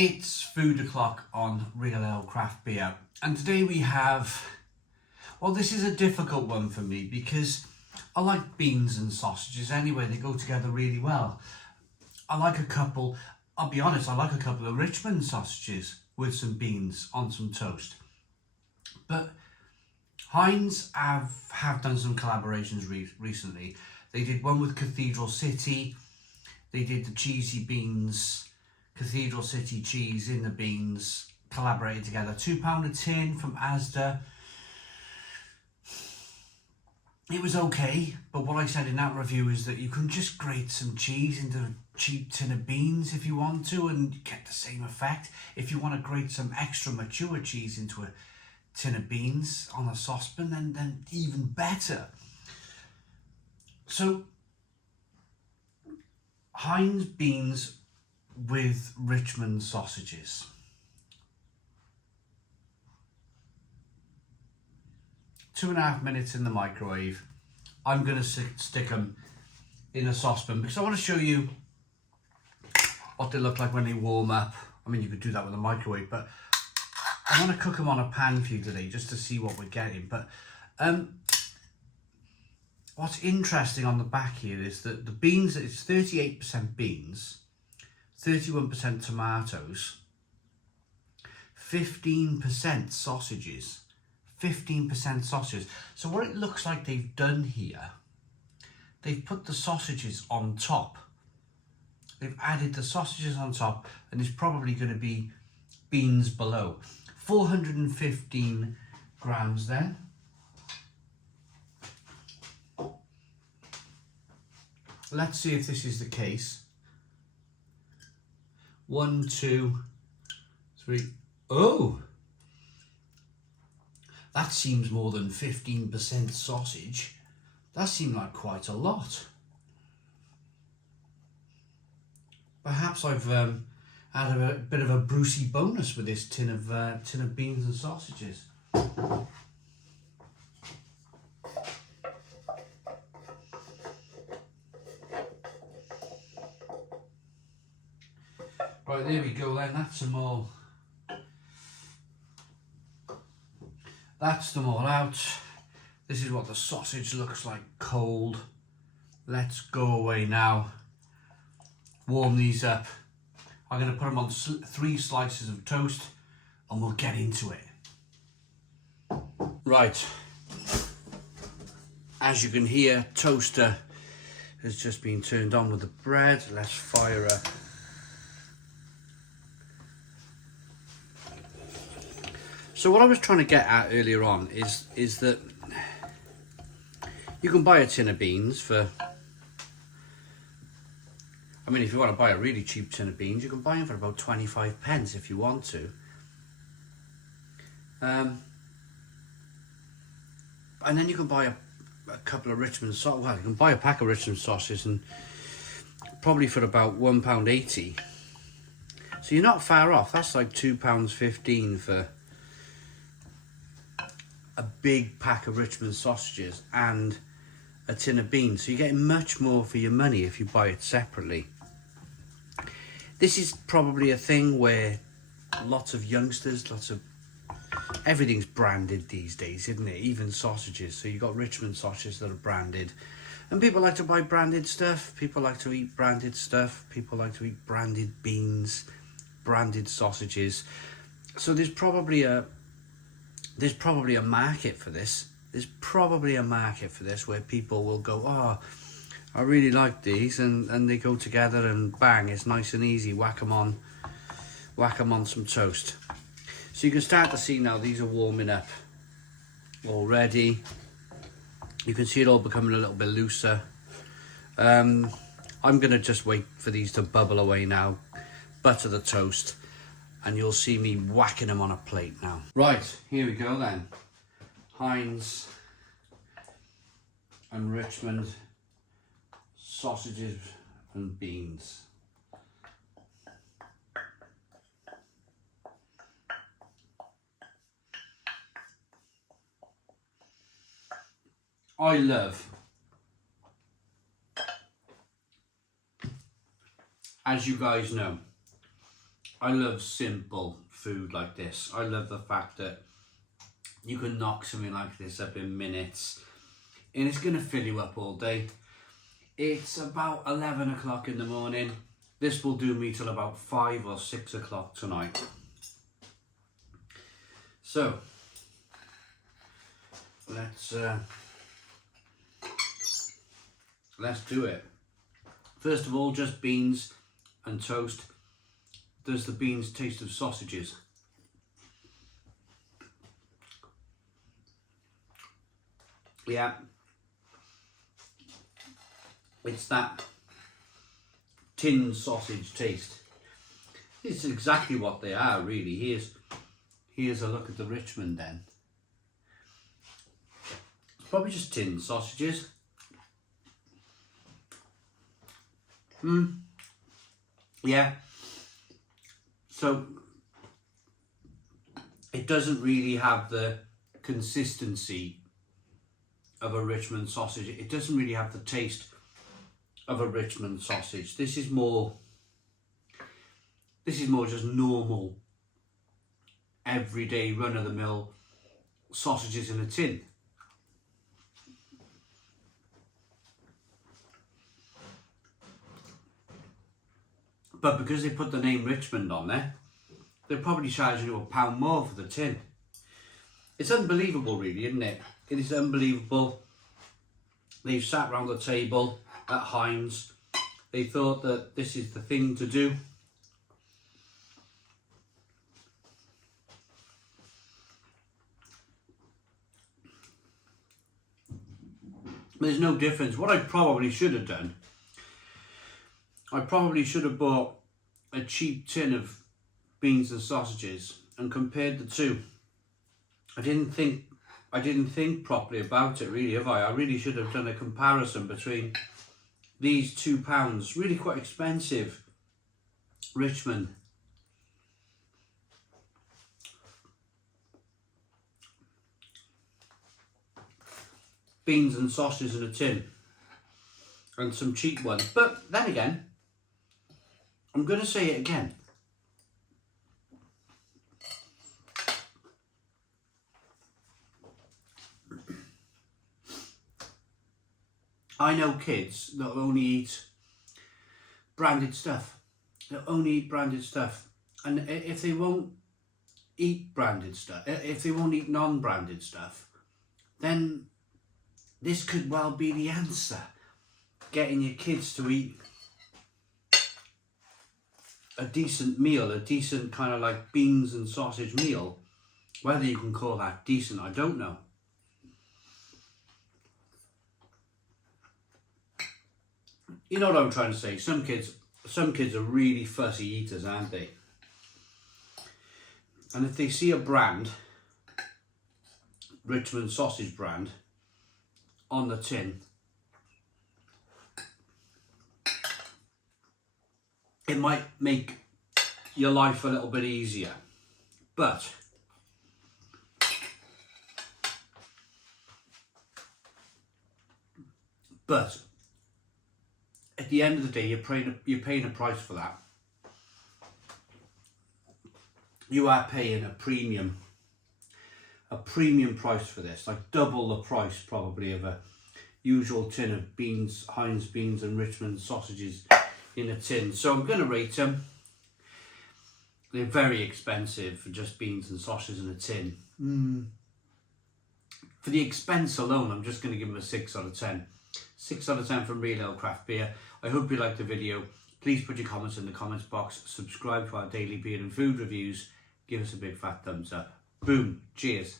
It's food o'clock on Real Ale Craft Beer, and today we have, well, this is a difficult one for me because I like beans and sausages anyway. They go together really well. I like a couple, I'll be honest, I like a couple of Richmond sausages with some beans on some toast. But Heinz have done some collaborations recently. They did one with Cathedral City. They did the cheesy beans, Cathedral City cheese in the beans, collaborated together. £2 a tin from Asda. It was okay, but what I said in that review is that you can just grate some cheese into a cheap tin of beans if you want to and get the same effect. If you want to grate some extra mature cheese into a tin of beans on a saucepan, then even better. So, Heanz Beanz with Richmond sausages. Two and a half minutes in the microwave. I'm going to stick them in a saucepan because I want to show you what they look like when they warm up. I mean, you could do that with a microwave, but I want to cook them on a pan for you today just to see what we're getting. But what's interesting on the back here is that the beans, it's 38% beans, 31% tomatoes, 15% sausages. 15% sausages. So what it looks like they've done here, they've put the sausages on top. They've added the sausages on top, and there's probably going to be beans below. 415 grams then. Let's see if this is the case. 1, 2, 3. Oh! That seems more than 15% sausage. That seemed like quite a lot. Perhaps I've had a bit of a Brucey bonus with this tin of beans and sausages. Right, there we go then, that's them all. That's them all out. This is what the sausage looks like cold. Let's go away now. Warm these up. I'm going to put them on 3 slices of toast and we'll get into it. Right. As you can hear, toaster has just been turned on with the bread. Let's fire up. So what I was trying to get at earlier on is that you can buy a tin of beans for, I mean, if you want to buy a really cheap tin of beans, you can buy them for about 25 pence if you want to. And then you can buy a couple of Richmond sausages. Well, you can buy a pack of Richmond sausages and probably for about £1.80. So you're not far off. That's like £2.15 for a big pack of Richmond sausages and a tin of beans. So you're getting much more for your money if you buy it separately. This is probably a thing where lots of youngsters, everything's branded these days, isn't it? Even sausages. So you've got Richmond sausages that are branded. And people like to buy branded stuff. People like to eat branded stuff. People like to eat branded beans, branded sausages. So there's probably a market for this. There's probably a market for this where people will go, oh, I really like these, and they go together and bang, it's nice and easy. Whack them on some toast. So you can start to see now these are warming up already. You can see it all becoming a little bit looser. I'm gonna just wait for these to bubble away now. Butter the toast. And you'll see me whacking them on a plate now. Right, here we go then. Heinz and Richmond sausages and beans. I love, as you guys know, I I love simple food like this. I love the fact that you can knock something like this up in minutes and it's going to fill you up all day. It's about 11 o'clock in the morning. This will do me till about 5 or 6 o'clock tonight. So, let's do it. First of all, just beans and toast. Does the beans taste of sausages? Yeah. It's that tin sausage taste. It's exactly what they are, really. Here's a look at the Richmond then. It's probably just tin sausages. Yeah. So it doesn't really have the consistency of a Richmond sausage. It doesn't really have the taste of a Richmond sausage. This is more just normal, everyday, run-of-the-mill sausages in a tin. But because they put the name Richmond on there, they're probably charging you £1 more for the tin. It's unbelievable, really, isn't it? It is unbelievable. They've sat round the table at Heinz. They thought that this is the thing to do. There's no difference. What I probably should have done, I probably should have bought a cheap tin of beans and sausages and compared the two. I didn't think properly about it, really, have I? I really should have done a comparison between these £2, really quite expensive Richmond. Beans and sausages in a tin and some cheap ones. But then again, I'm going to say it again. I know kids that only eat branded stuff. They'll only eat branded stuff. And if they won't eat branded stuff, if they won't eat non-branded stuff, then this could well be the answer. Getting your kids to eat a decent meal, a decent kind of like beans and sausage meal. Whether you can call that decent, I don't know. You know what I'm trying to say? Some kids are really fussy eaters, aren't they? And if they see a brand, Richmond sausage brand, on the tin, it might make your life a little bit easier. But at the end of the day, you're paying a price for that. You are paying a premium price for this, like double the price probably of a usual tin of beans, Heanz Beanz and Richmond sausages in a tin. So I'm going to rate them. They're very expensive for just beans and sausages in a tin. For the expense alone, I'm just going to give them a 6 out of 10. 6 out of 10 from Real Ale Craft Beer. I hope you liked the video. Please put your comments in the comments box. Subscribe to our daily beer and food reviews. Give us a big fat thumbs up. Boom. Cheers.